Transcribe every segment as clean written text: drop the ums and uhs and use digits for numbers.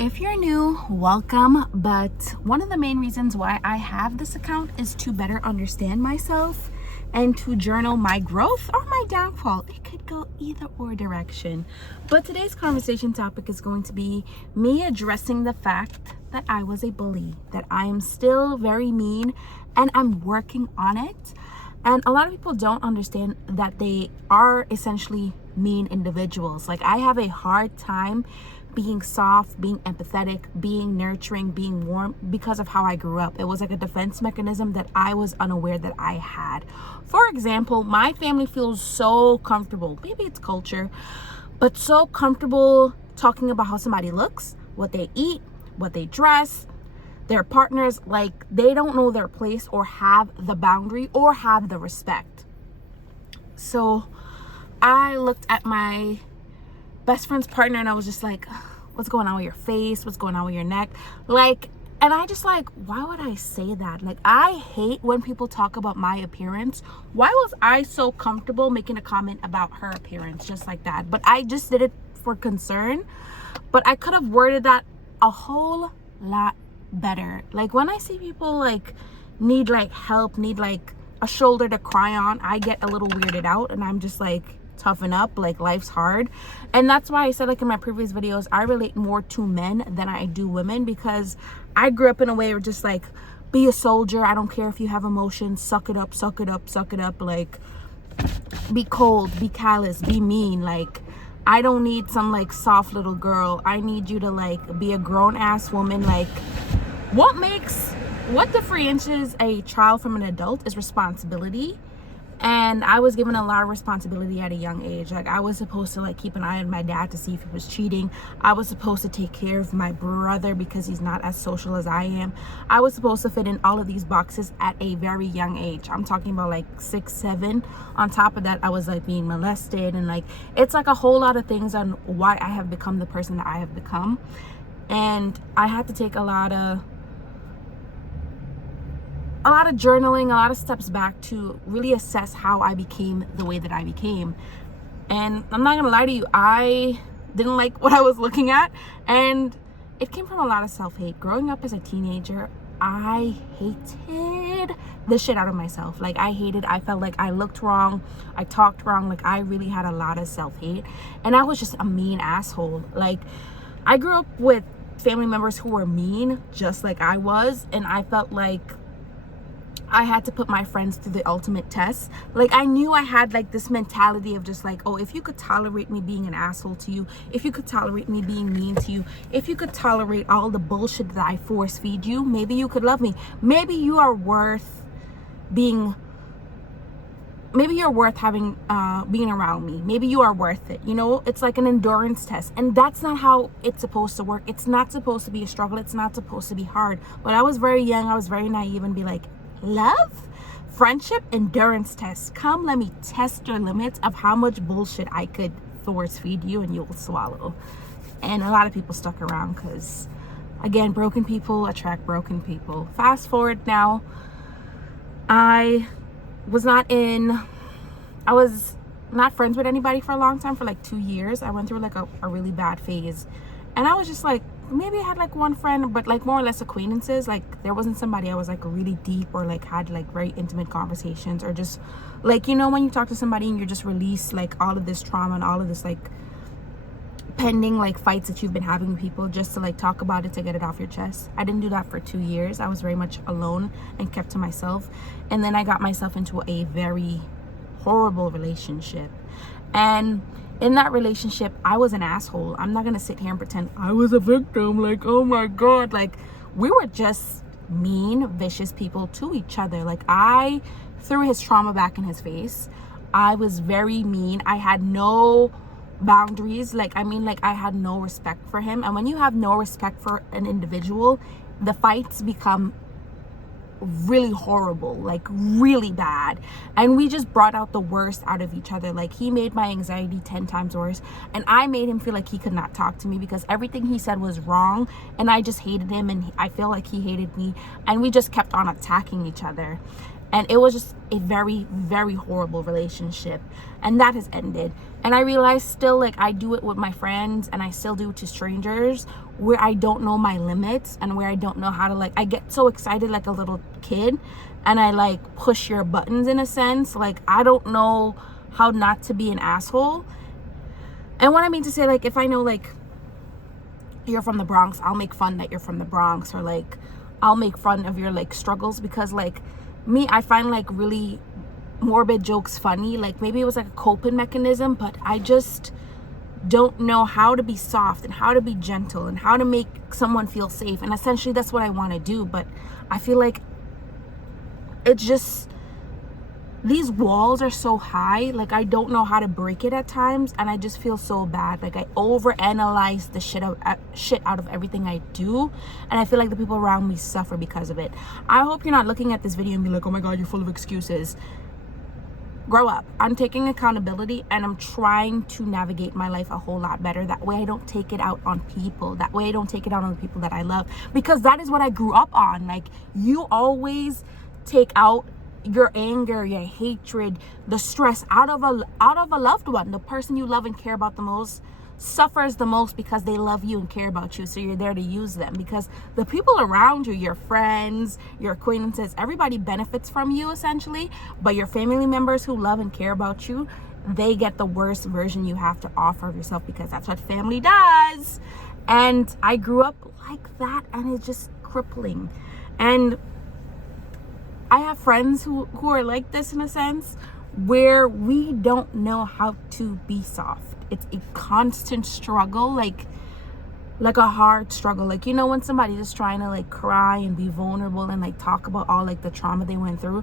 If you're new, welcome. But one of the main reasons why I have this account is to better understand myself and to journal my growth or my downfall. It could go either or direction. But today's conversation topic is going to be me addressing the fact that I was a bully, that I am still very mean and I'm working on it. And a lot of people don't understand that they are essentially mean individuals. Like, I have a hard time being soft, being empathetic, being nurturing, being warm because of how I grew up. It was like a defense mechanism that I was unaware that I had. For example, my family feels so comfortable, maybe it's culture, but so comfortable talking about how somebody looks, what they eat, what they dress, their partners. Like, they don't know their place or have the boundary or have the respect. So I looked at my best friend's partner and I was just like, what's going on with your face? What's going on with your neck? And I just like, why would I say that? Like, I hate when people talk about my appearance. Why was I so comfortable making a comment about her appearance just like that? But I just did it for concern. But I could have worded that a whole lot better. Like, when I see people like need like help, need like a shoulder to cry on, I get a little weirded out and I'm just like, toughen up, like, life's hard. And that's why I said, like, in my previous videos, I relate more to men than I do women, because I grew up in a way where just like, be a soldier, I don't care if you have emotions, suck it up, suck it up, suck it up, like, be cold, be callous, be mean. Like, I don't need some like soft little girl. I need you to like be a grown-ass woman. Like, what differentiates a child from an adult is responsibility. And I was given a lot of responsibility at a young age. Like, I was supposed to like keep an eye on my dad to see if he was cheating. I was supposed to take care of my brother because he's not as social as I am. I was supposed to fit in all of these boxes at a very young age. I'm talking about like 6, 7. On top of that, I was like being molested, and like, it's like a whole lot of things on why I have become the person that I have become. And I had to take a lot of journaling, a lot of steps back to really assess how I became the way that I became. And I'm not gonna lie to you, I didn't like what I was looking at, and it came from a lot of self-hate. Growing up as a teenager, I hated the shit out of myself. Like, I felt like I looked wrong, I talked wrong. Like, I really had a lot of self-hate, and I was just a mean asshole. Like, I grew up with family members who were mean just like I was, and I felt like I had to put my friends through the ultimate test. Like, I knew I had like this mentality of just like, oh, if you could tolerate me being an asshole to you, if you could tolerate me being mean to you, if you could tolerate all the bullshit that I force feed you, maybe you could love me. Maybe you are worth having being around me. Maybe you are worth it. You know, it's like an endurance test, and that's not how it's supposed to work. It's not supposed to be a struggle. It's not supposed to be hard. But I was very young, I was very naive, and be like, love, friendship, endurance test. Come, let me test your limits of how much bullshit I could force feed you and you'll swallow. And a lot of people stuck around because, again, broken people attract broken people. Fast forward now, I was not friends with anybody for a long time, for like 2 years. I went through like a really bad phase, and I was just like, maybe I had like one friend, but like more or less acquaintances. Like, there wasn't somebody I was like really deep or like had like very intimate conversations, or just like, you know, when you talk to somebody and you just release like all of this trauma and all of this like pending like fights that you've been having with people, just to like talk about it, to get it off your chest. I didn't do that for 2 years. I was very much alone and kept to myself. And then I got myself into a very horrible relationship, and in that relationship, I was an asshole. I'm not gonna sit here and pretend I was a victim. Like, oh my God. Like, we were just mean, vicious people to each other. Like, I threw his trauma back in his face. I was very mean. I had no boundaries. Like, I had no respect for him. And when you have no respect for an individual, the fights become really horrible, like really bad, and we just brought out the worst out of each other. Like, he made my anxiety 10 times worse, and I made him feel like he could not talk to me because everything he said was wrong, and I just hated him, and I feel like he hated me, and we just kept on attacking each other. And it was just a very, very horrible relationship. And that has ended. And I realized still, like, I do it with my friends and I still do it to strangers where I don't know my limits and where I don't know how to, like, I get so excited like a little kid and I like push your buttons in a sense. Like, I don't know how not to be an asshole. And what I mean to say, like, if I know, like, you're from the Bronx, I'll make fun that you're from the Bronx, or like I'll make fun of your like struggles, because like me, I find like really morbid jokes funny. Like maybe it was like a coping mechanism, but I just don't know how to be soft and how to be gentle and how to make someone feel safe. And essentially that's what I want to do. But I feel like it's just, these walls are so high, like I don't know how to break it at times, and I just feel so bad. Like I overanalyze the shit out of everything I do, and I feel like the people around me suffer because of it. I hope you're not looking at this video and be like, oh my god, you're full of excuses. Grow up. I'm taking accountability and I'm trying to navigate my life a whole lot better. That way I don't take it out on people. That way I don't take it out on the people that I love, because that is what I grew up on. Like, you always take out your anger, your hatred, the stress out of a loved one. The person you love and care about the most suffers the most because they love you and care about you. So you're there to use them, because the people around you, your friends, your acquaintances, everybody benefits from you essentially. But your family members who love and care about you, they get the worst version you have to offer of yourself, because that's what family does. And I grew up like that, and it's just crippling. And I have friends who are like this in a sense, where we don't know how to be soft. It's a constant struggle, like a hard struggle. Like, you know, when somebody's just trying to like cry and be vulnerable and like talk about all like the trauma they went through.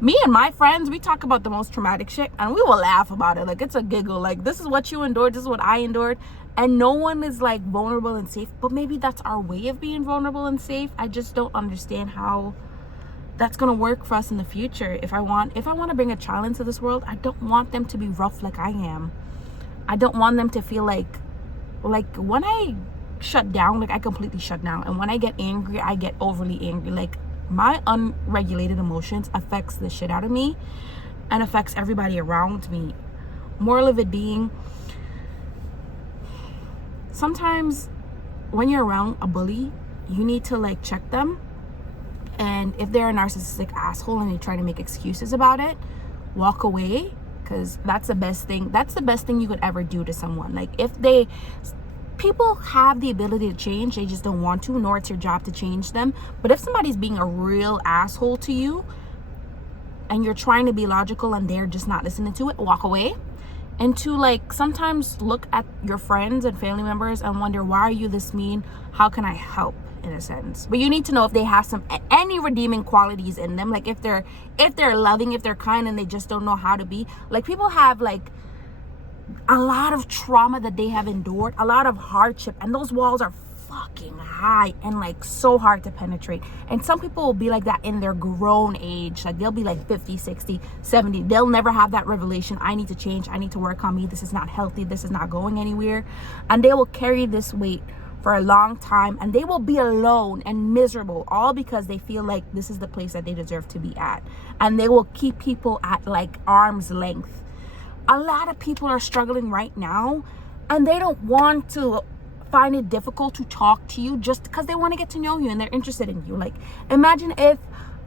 Me and my friends, we talk about the most traumatic shit and we will laugh about it. Like, it's a giggle. Like, this is what you endured, this is what I endured. And no one is like vulnerable and safe. But maybe that's our way of being vulnerable and safe. I just don't understand how that's gonna work for us in the future. If I want to bring a child into this world, I don't want them to be rough like I am. I don't want them to feel like when I shut down, like I completely shut down, and when I get angry, I get overly angry. Like, my unregulated emotions affects the shit out of me and affects everybody around me. Moral of it being, sometimes when you're around a bully, you need to like check them. And if they're a narcissistic asshole and they try to make excuses about it, walk away, because that's the best thing. That's the best thing you could ever do to someone. Like, people have the ability to change, they just don't want to, nor it's your job to change them. But if somebody's being a real asshole to you and you're trying to be logical and they're just not listening to it, walk away. And to like sometimes look at your friends and family members and wonder, why are you this mean? How can I help? In a sense. But you need to know if they have any redeeming qualities in them. Like, if they're loving, if they're kind, and they just don't know how to be. Like, people have like a lot of trauma that they have endured, a lot of hardship, and those walls are fucking high and like so hard to penetrate. And some people will be like that in their grown age. Like, they'll be like 50, 60, 70. They'll never have that revelation, I need to change, I need to work on me, this is not healthy, this is not going anywhere. And they will carry this weight for a long time, and they will be alone and miserable, all because they feel like this is the place that they deserve to be at. And they will keep people at like arm's length. A lot of people are struggling right now, and they don't want to find it difficult to talk to you just because they want to get to know you and they're interested in you. Like, imagine if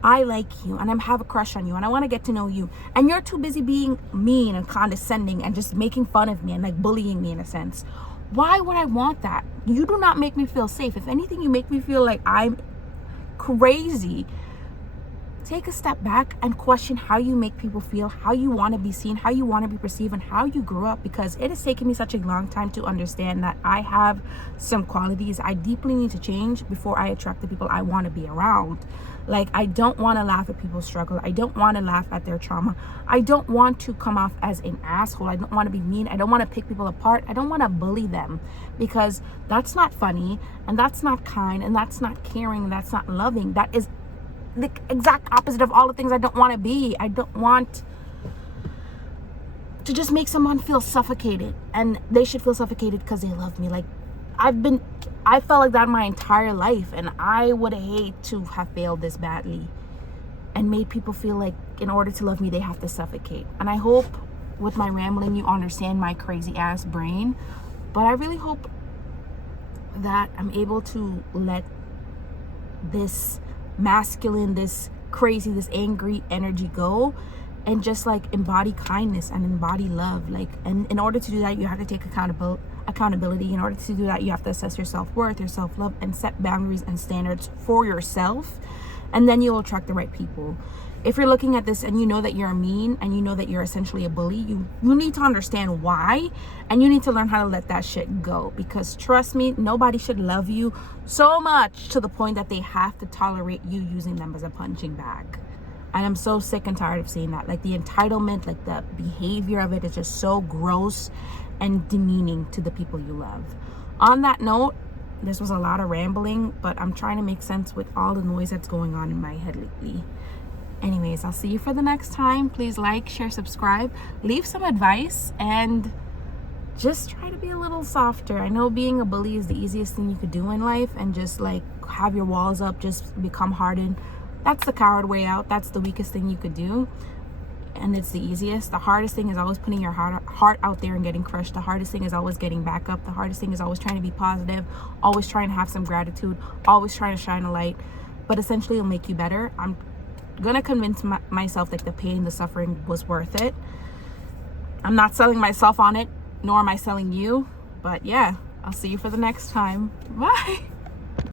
I like you and I have a crush on you and I want to get to know you, and you're too busy being mean and condescending and just making fun of me and like bullying me in a sense. Why would I want that? You do not make me feel safe. If anything, you make me feel like I'm crazy. Take a step back and question how you make people feel, how you want to be seen, how you want to be perceived, and how you grew up. Because it has taken me such a long time to understand that I have some qualities I deeply need to change before I attract the people I want to be around. Like, I don't want to laugh at people's struggle. I don't want to laugh at their trauma. I don't want to come off as an asshole. I don't want to be mean. I don't want to pick people apart. I don't want to bully them, because that's not funny, and that's not kind, and that's not caring, and that's not loving. That is the exact opposite of all the things I don't want to be. I don't want to just make someone feel suffocated, and they should feel suffocated because they love me. Like, I felt like that my entire life, and I would hate to have failed this badly. and made people feel like in order to love me, they have to suffocate. And I hope with my rambling, you understand my crazy ass brain. But I really hope that I'm able to let this masculine, this crazy, this angry energy go, and just like embody kindness and embody love. Like, and in order to do that, you have to take accountability. In order to do that, you have to assess your self-worth, your self-love, and set boundaries and standards for yourself, and then you'll attract the right people. If you're looking at this and you know that you're mean and you know that you're essentially a bully, you need to understand why, and you need to learn how to let that shit go. Because trust me, nobody should love you so much to the point that they have to tolerate you using them as a punching bag. I am so sick and tired of seeing that. Like, the entitlement, like the behavior of it is just so gross and demeaning to the people you love. On that note, this was a lot of rambling, but I'm trying to make sense with all the noise that's going on in my head lately. Anyways, I'll see you for the next time. Please like, share, subscribe, leave some advice, and just try to be a little softer. I know being a bully is the easiest thing you could do in life, and just like have your walls up, just become hardened. That's the coward way out. That's the weakest thing you could do, and it's the easiest. The hardest thing is always putting your heart out there and getting crushed. The hardest thing is always getting back up. The hardest thing is always trying to be positive, always trying to have some gratitude, always trying to shine a light. But essentially, it'll make you better. I'm gonna convince myself that the pain, the suffering was worth it. I'm not selling myself on it, nor am I selling you. But yeah, I'll see you for the next time. Bye.